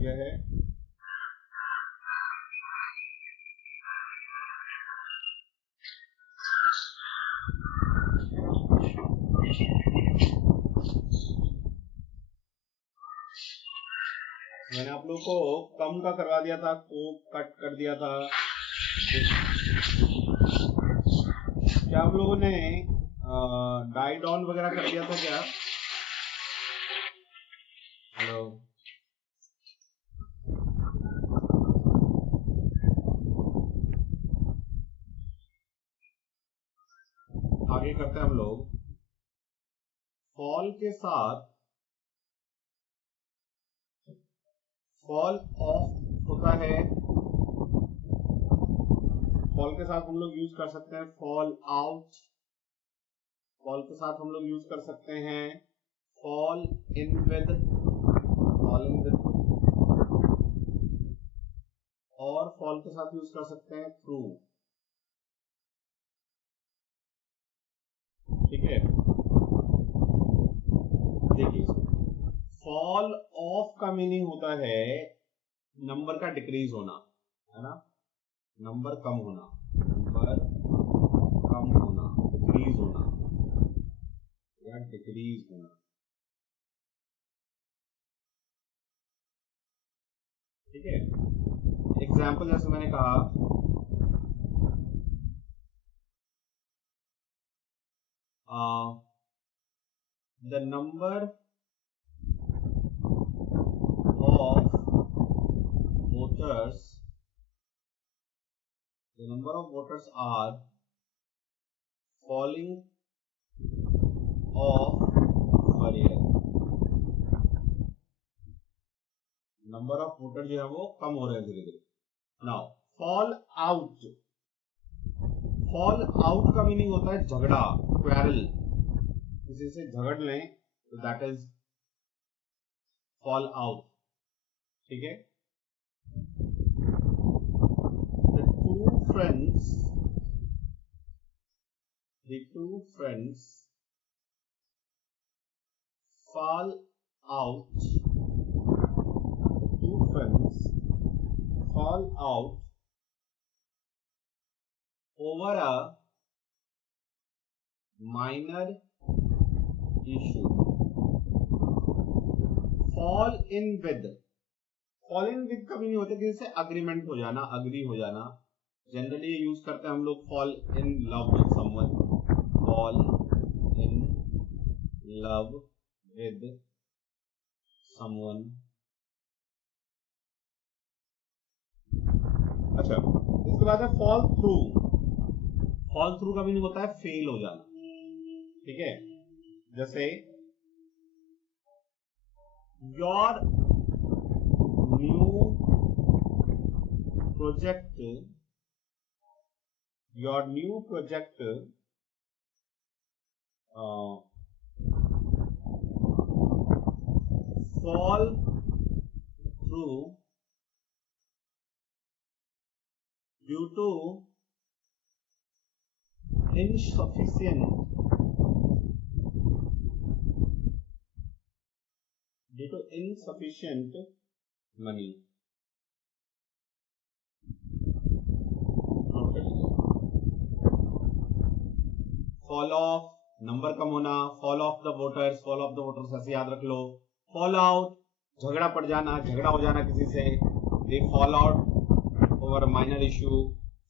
गया है। मैंने आप लोगों को कम का करवा दिया था, को कट कर दिया था। क्या आप लोगों ने डाई डाउन वगैरह कर दिया था क्या? हेलो, आगे करते हैं हम लोग। फॉल के साथ फॉल ऑफ होता है। फॉल के साथ हम लोग यूज कर सकते हैं फॉल आउट। फॉल के साथ हम लोग यूज कर सकते हैं fall in with, fall in with, और फॉल के साथ यूज कर सकते हैं थ्रू। ठीक है, देखिए फॉल ऑफ का मीनिंग होता है नंबर का डिक्रीज होना, है ना, नंबर कम होना, नंबर कम होना, डिक्रीज होना या डिक्रीज होना। ठीक है, एग्जाम्पल जैसे मैंने कहा the number of voters, the number of voters are falling off per year. Number of voter जो है वो कम हो रहे हैं धीरे धीरे। Now fall out, fall out का मीनिंग होता है झगड़ा, क्वेरल, किसी से झगड़ लें तो दैट इज फॉल आउट। ठीक है, the two friends fall out, two friends fall out over a minor issue. fall in with, fall in with कभी नहीं होता, किसी से अग्रीमेंट हो जाना, अग्री हो जाना। जनरली यूज करते हैं हम लोग fall in love with someone, fall in love with someone। अच्छा, इसके बाद है fall through। fall through का मीनिंग होता है फेल हो जाना। ठीक है, जैसे your new project, your new project fall through due to insufficient money। Fall of number कम होना, फॉल ऑफ द वोटर्स ऐसे याद रख लो। फॉल आउट झगड़ा पड़ जाना, झगड़ा हो जाना किसी से, they fall out over minor issue.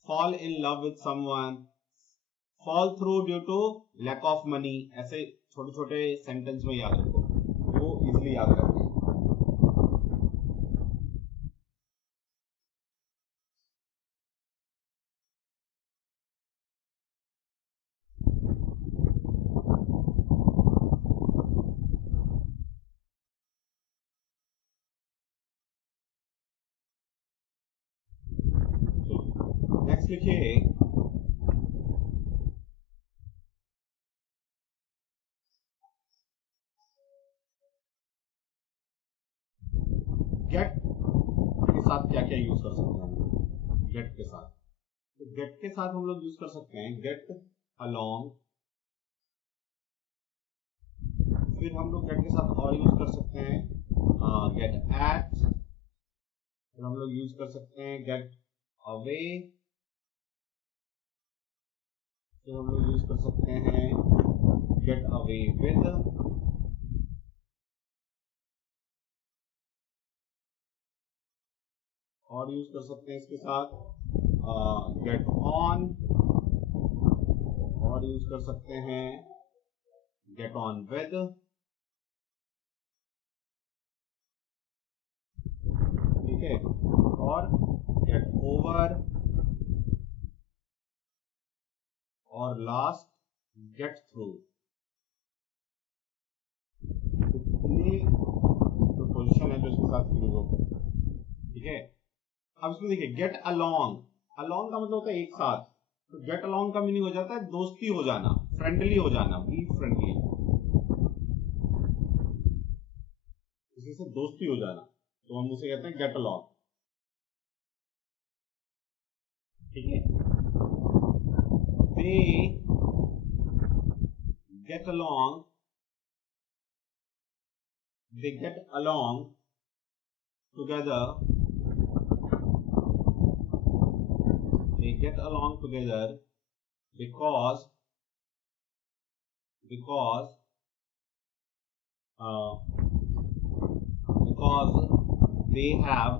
Fall in love with someone, fall through due to lack of money. ऐसे छोटे छोटे सेंटेंस में याद रखो, वो इजिली याद रहते हैं। नेक्स्ट लिखिए गेट के साथ क्या क्या यूज कर सकते हैं हम लोग। गेट के साथ, तो गेट के साथ हम लोग यूज कर सकते हैं गेट अलोंग। फिर हम लोग गेट के साथ और यूज कर सकते हैं गेट एट, फिर हम लोग यूज कर सकते हैं गेट अवे, फिर हम लोग यूज कर सकते हैं गेट अवे विद, और यूज कर सकते हैं इसके साथ गेट ऑन, और यूज कर सकते हैं गेट ऑन विद, ठीक है, और गेट ओवर, और लास्ट गेट थ्रू। इतनी प्रोपोजिशन है जो इसके साथ यूज होगा, ठीक है। अब इसमें देखिए गेट अलोंग, अलोंग का मतलब होता है एक साथ, तो गेट अलोंग का मीनिंग हो जाता है दोस्ती हो जाना, फ्रेंडली हो जाना, बी फ्रेंडली, किसी से दोस्ती हो जाना, तो हम उसे कहते हैं गेट अलोंग, ठीक है। They get along, they get along together, they get along together because they have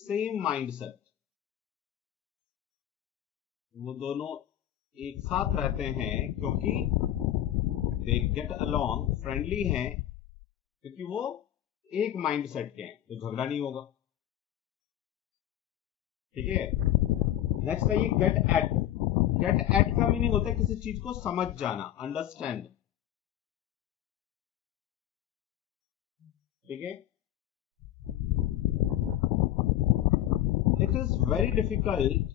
same mindset, वो दोनों एक साथ रहते हैं क्योंकि they get along, फ्रेंडली हैं क्योंकि वो एक माइंडसेट के हैं, तो झगड़ा नहीं होगा, ठीक है। नेक्स्ट है ये गेट एट, गेट एट का मीनिंग होता है किसी चीज को समझ जाना, अंडरस्टैंड, ठीक है। It is very difficult,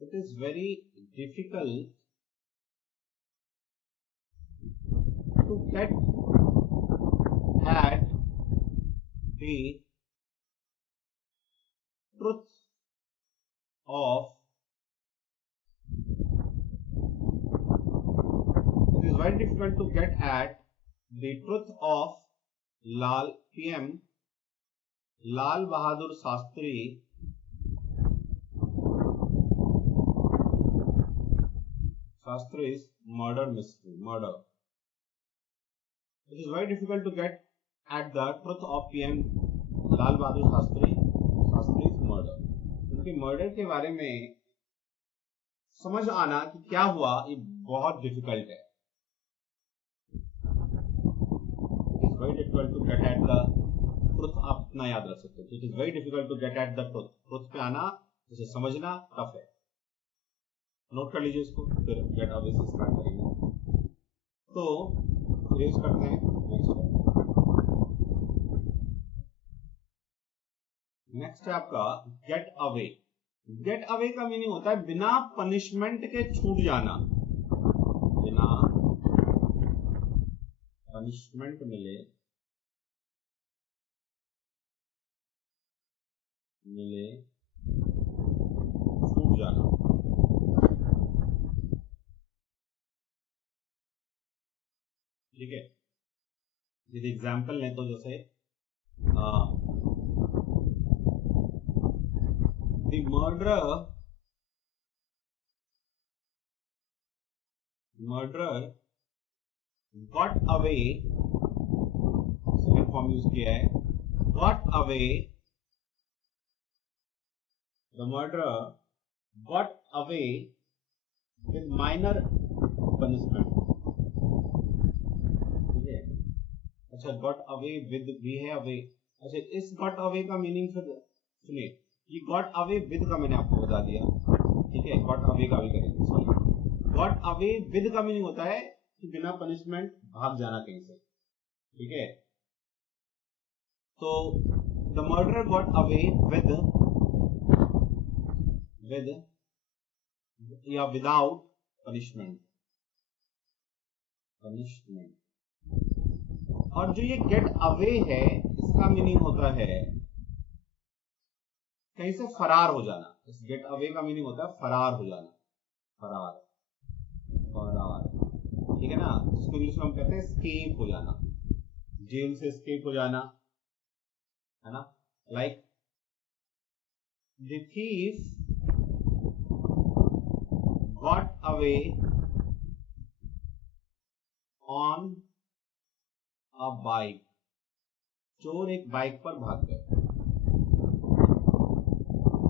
it is very difficult to get at the truth of, it is very difficult to get at the truth of PM Lal Bahadur Shastri's murder mystery, murder. It is very difficult to get at the truth of PM Lal Bahadur Shastri's murder. उनके murder के बारे में समझ आना कि क्या हुआ, ये बहुत डिफिकल्ट है। It is very difficult to get at the truth, आप इतना याद रख सकते हो। It is very difficult to get at the truth, truth पे आना, उसे समझना टफ है। नोट कर लीजिए इसको, फिर गेट अवे से स्टार्ट करेंगे। तो रेज करते हैं नेक्स्ट है आपका गेट अवे। गेट अवे का मीनिंग होता है बिना पनिशमेंट के छूट जाना, बिना पनिशमेंट मिले छूट जाना, ठीक है। यदि एग्जाम्पल लें तो जैसे the murderer got away, second form use किया है, got away, the murderer got away with minor punishment, ठीक है। अच्छा, got away with भी है away, अच्छा इस got away का मीनिंग फिर सुनिए, ये got away with का मैंने आपको बता दिया, ठीक है। got away का भी करेंगे, सॉरी, got away with का मीनिंग होता है कि बिना पनिशमेंट भाग जाना कहीं से, ठीक है। तो the murderer got away with या विदाउट पनिशमेंट, और जो ये गेट अवे है इसका मीनिंग होता है कहीं से फरार हो जाना। इस गेट अवे का मीनिंग होता है फरार हो जाना, फरार, ठीक है ना, जिसको इंग्लिश में हम कहते हैं एस्केप हो जाना, जेल से एस्केप हो जाना, है ना, like the thief got away on a bike, चोर एक बाइक पर भाग गए,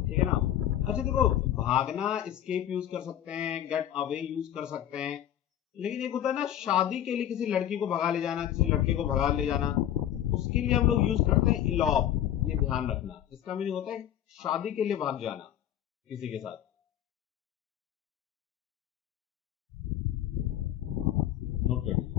ठीक है ना। अच्छा देखो, भागना एस्केप यूज कर सकते हैं, गेट अवे यूज कर सकते हैं, लेकिन एक होता है ना शादी के लिए किसी लड़की को भगा ले जाना, किसी लड़के को भगा ले जाना, उसके लिए हम लोग यूज करते हैं इलॉप, ये ध्यान रखना। इसका मीनिंग होता है शादी के लिए भाग जाना किसी के साथ। नोट कर लीजिए।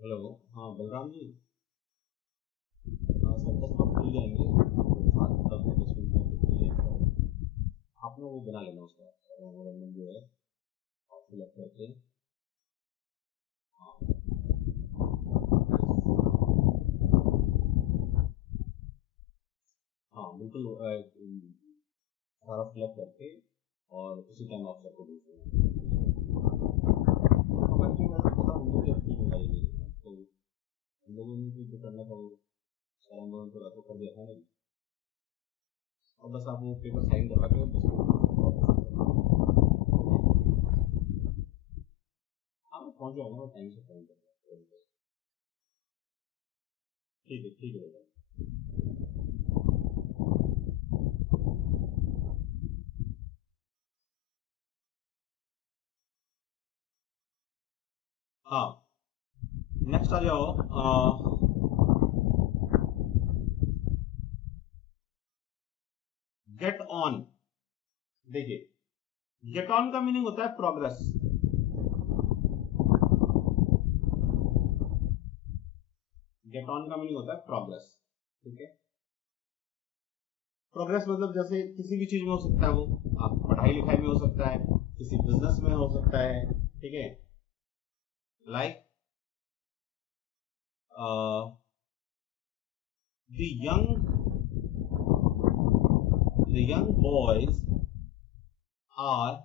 हेलो, हाँ बलराम जी, हाँ सर 10 मिनट खुल जाएंगे, 7-10 मिनट में खुल जाएंगे। आप लोग वो बना लेना उसका जो है फिलअप करके, हाँ हाँ बिल्कुल, सारा फिलअप करके और उसी टाइम आप सबको भेज देना। बाकी मैं पता हम लोग की अपनी जिम्मेदारी नहीं है, तो हम लोगों ने जो करना था वो सारा हम लोगों को कर दिया था नहीं, और बस आप वो पेपर साइन करवा के बस हाँ मैं पहुँच जाऊँगा टाइम से, टाइम कर, ठीक है ठीक है। हाँ नेक्स्ट आ जाओ, गेट ऑन। देखिए गेट ऑन का मीनिंग होता है प्रोग्रेस, गेट ऑन का मीनिंग होता है प्रोग्रेस, ठीक है। प्रोग्रेस मतलब जैसे किसी भी चीज में हो सकता है, वो आप पढ़ाई लिखाई में हो सकता है, किसी बिजनेस में हो सकता है, ठीक है, like the young boys are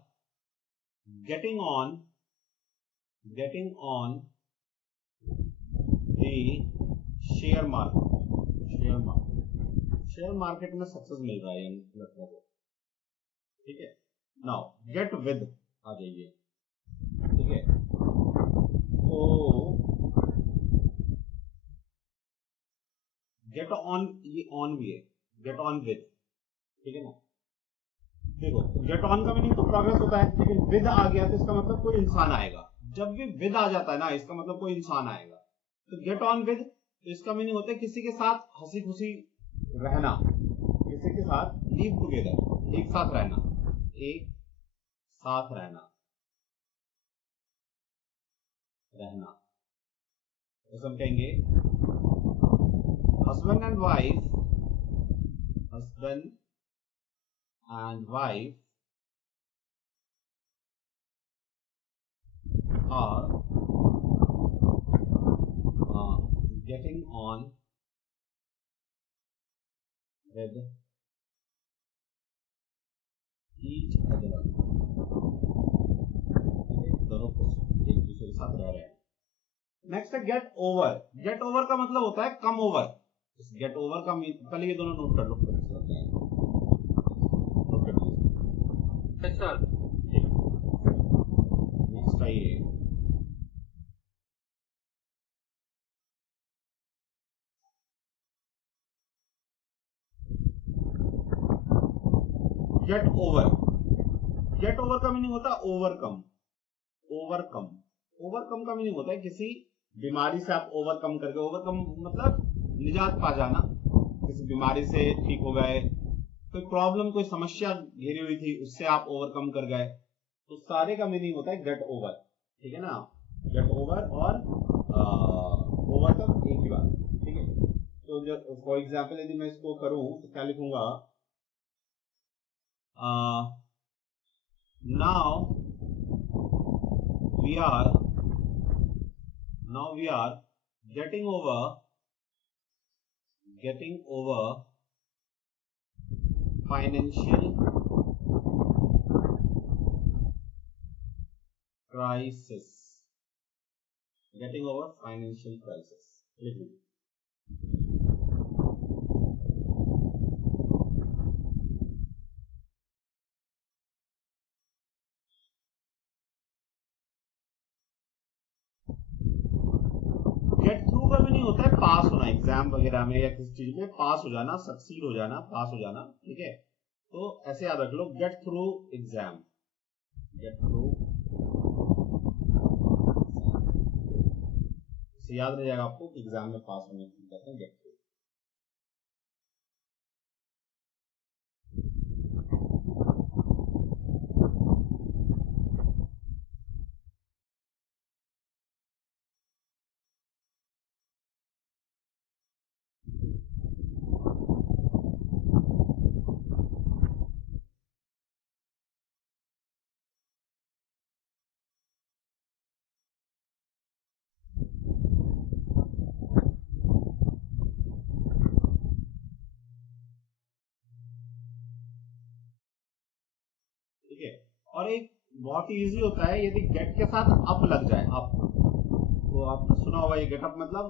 getting on the share market में सक्सेस मिल रहा है यंग लड़कों को, ठीक है। नाउ गेट विद आ जाइए, ठीक है, तो गेट ऑन, ये ऑन भी है, गेट ऑन विद, ठीक है ना। देखो गेट ऑन का मीनिंग तो प्रोग्रेस होता है, लेकिन विद आ गया तो इसका मतलब कोई इंसान आएगा। जब भी विद आ जाता है ना, इसका मतलब कोई इंसान आएगा। तो गेट ऑन विद, तो इसका मीनिंग होता है किसी के साथ हंसी खुशी रहना, किसी के साथ लिव टुगेदर, एक साथ रहना, एक साथ रहना, तो हम कहेंगे husband and wife are getting on with each other, दोनों एक दूसरे के साथ रह रहे हैं। नेक्स्ट है गेट ओवर। गेट ओवर का मतलब होता है कम ओवर। इस गेट ओवर का पहले ये दोनों नोट कर लो, नोट कर लीजिए सर। नेक्स्ट आइए, गेट ओवर। गेट ओवर का मीनिंग होता है ओवरकम। ओवरकम का मीनिंग होता है किसी बीमारी से आप ओवरकम करके, ओवरकम मतलब निजात पा जाना, किसी बीमारी से ठीक हो गए, कोई प्रॉब्लम कोई समस्या घेरी हुई थी उससे आप ओवरकम कर गए, तो सारे का मीनिंग होता है गेट ओवर, ठीक है ना। गेट ओवर और ओवरकम एक ही बात, ठीक है। तो फॉर एग्जाम्पल यदि मैं इसको करूं तो क्या लिखूंगा, now we are getting over financial crisis, लिख लीजिए। गेट थ्रू का मीनिंग होता है पास होना, एग्जाम वगैरह में या किसी चीज में पास हो जाना, सक्सीड हो जाना, पास हो जाना, ठीक है। तो ऐसे याद रख लो, get through exam, get through, याद रह जाएगा आपको कि एग्जाम में पास होने की कहते हैं गेट थ्रू। ठीक है, और एक बहुत ही इजी होता है यदि गेट के साथ अप लग जाए, अप, तो आपने सुना होगा ये गेट अप मतलब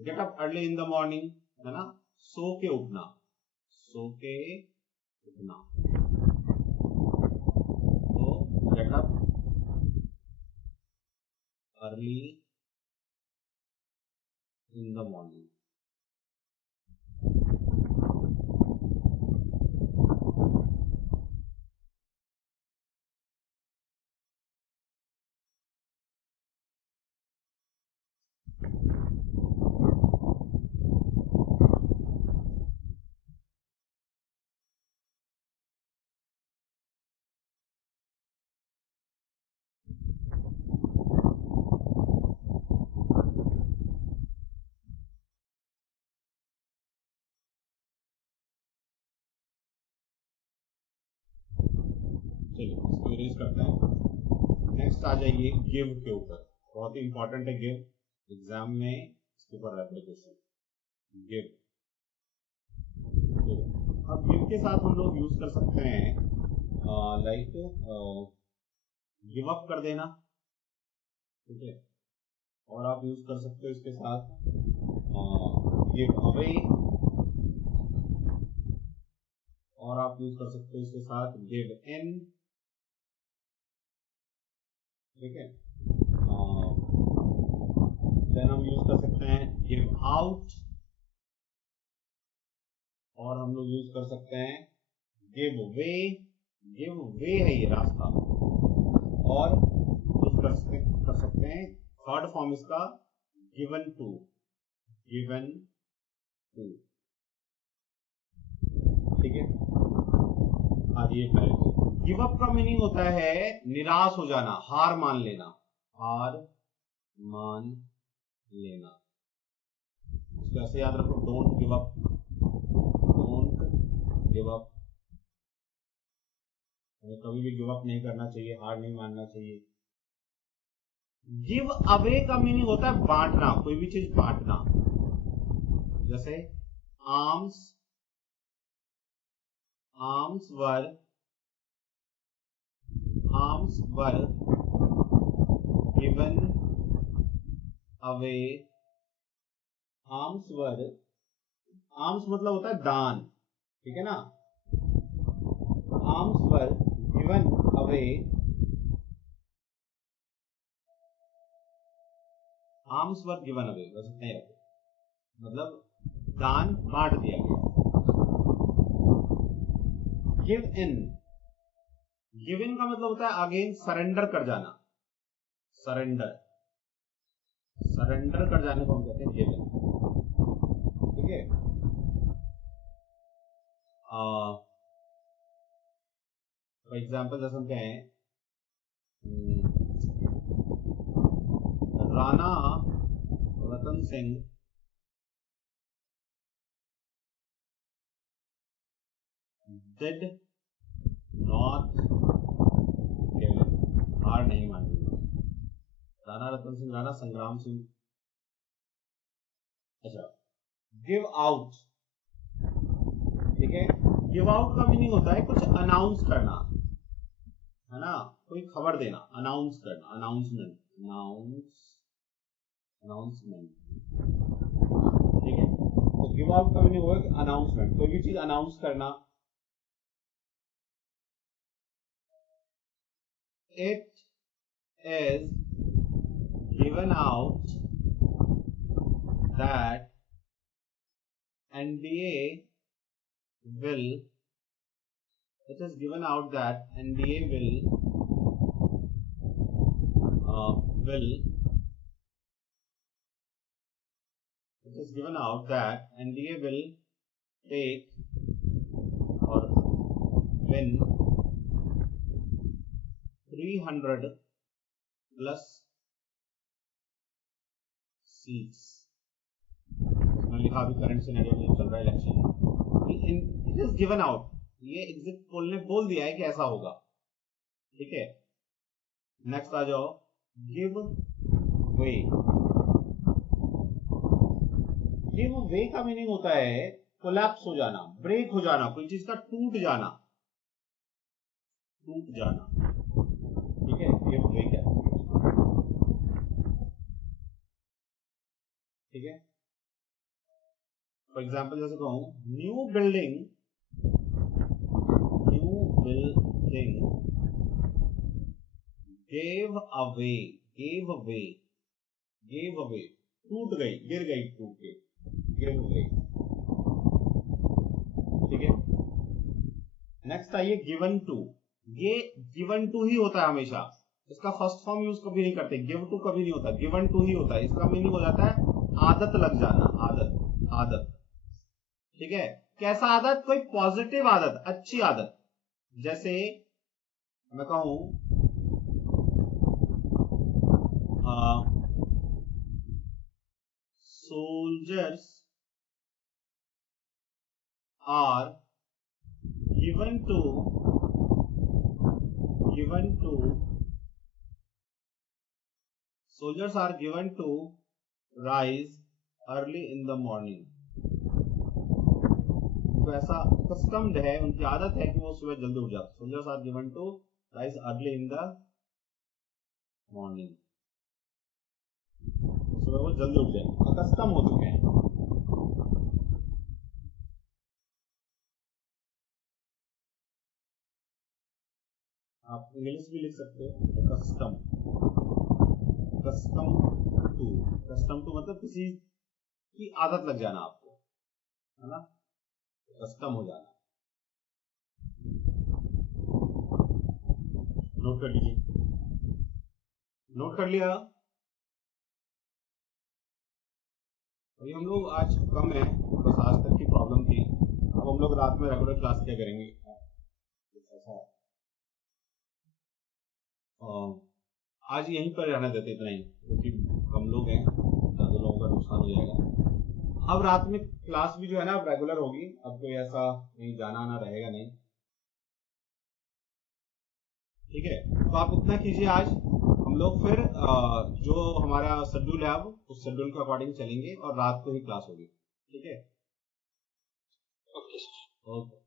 get up early in the morning, है ना, सो के उठना, सो के उठना, तो get up early in the morning. चलिए इसको इरेज करते हैं। नेक्स्ट आ जाइए गिव के ऊपर, बहुत ही इंपॉर्टेंट है गिव, एग्जाम में इसके ऊपर रहता है क्वेश्चन, गिव। अब गिव के साथ हम लोग यूज कर सकते हैं लाइक गिव अप कर देना, ठीक है, और आप यूज कर सकते हो इसके साथ गिव अवे, और आप यूज कर सकते हो इसके साथ गिव इन, ठीक है। देन हम यूज कर सकते हैं गिव आउट, और हम लोग यूज कर सकते हैं गिव वे, गिव वे है ये रास्ता, और यूज कर सकते हैं थर्ड फॉर्म इसका गिवन टू, गिवन टू, ठीक है। आगे पहले गिव अप का मीनिंग होता है निराश हो जाना, हार मान लेना, हार मान लेना। इसको ऐसे याद रखो, don't give up, don't give up, हमें कभी भी गिव अप नहीं करना चाहिए, हार नहीं मानना चाहिए। गिव अवे का मीनिंग होता है बांटना, कोई भी चीज बांटना, जैसे arms, arms were given away, arms were, arms मतलब होता है दान, ठीक है ना, arms were given away, arms were given away, बस इतना ही रखो, मतलब दान बांट दिया गया। गिव इन, गिव इन का मतलब होता है अगेन सरेंडर कर जाना, सरेंडर, सरेंडर कर जाने को हम कहते हैं गिव इन, ठीक है। फॉर एग्जाम्पल जैसे हम कहें Rana Ratan Singh did not given, हार नहीं मानी। राणा रतन सिंह राणा, संग्राम सिंह। अच्छा, गिव आउट, ठीक है। गिव आउट का मीनिंग होता है कुछ अनाउंस करना, है ना, कोई खबर देना, अनाउंस करना, अनाउंसमेंट, अनाउंसमेंट, ठीक है। तो गिव आउट का मीनिंग होगा अनाउंसमेंट, कोई भी चीज अनाउंस करना। It is given out that NDA will, it is given out that NDA will it is given out that NDA will take or win 300 plus seats। इसमें लिखा अभी current scenario में चल रहा है election. It is given out, ये exit poll ने बोल दिया है कि ऐसा होगा, ठीक है। नेक्स्ट आ जाओ, गिव वे। गिव वे का मीनिंग होता है कोलैप्स हो जाना, ब्रेक हो जाना, कोई चीज का टूट जाना, टूट जाना, ठीक है। गिव वे क्या, ठीक है। फॉर एग्जाम्पल जैसे कहूं न्यू बिल्डिंग गेव अवे, टूट गई, गिर गई, टूट के, गिव अवे, ठीक है। नेक्स्ट आइए गिवन टू। ये गिवन टू ही होता है हमेशा, इसका फर्स्ट फॉर्म यूज कभी नहीं करते, गिव टू कभी नहीं होता, गिवन टू ही होता है। इसका मीनिंग हो जाता है आदत लग जाना, आदत, ठीक है। कैसा आदत, कोई पॉजिटिव आदत, अच्छी आदत। जैसे मैं कहूं soldiers are given to rise early in the morning। तो ऐसा कस्टम्ड है, उनकी आदत है कि वो सुबह जल्दी उठ जाते। Soldiers are given to rise early in the morning, सुबह वो जल्दी उठ जाए, कस्टम हो चुके हैं। आप इंग्लिश भी लिख सकते हो, कस्टम टू मतलब किसी की आदत लग जाना आपको, है ना, कस्टम हो जाना। नोट कर लीजिए, नोट कर लिया। अभी हम लोग आज कम है, बस आज तक की प्रॉब्लम थी। अब हम लोग रात में रेगुलर क्लास क्या करेंगे, ऐसा आज यहीं पर रहने देते इतना ही, क्योंकि कम लोग हैं, ज्यादा लोगों का नुकसान हो जाएगा। अब रात में क्लास भी जो है ना अब रेगुलर होगी, अब कोई ऐसा नहीं जाना आना रहेगा नहीं, ठीक है। तो आप इतना कीजिए, आज हम लोग फिर जो हमारा शेड्यूल है अब उस शेड्यूल के अकॉर्डिंग चलेंगे और रात को ही क्लास होगी, ठीक है। ओके।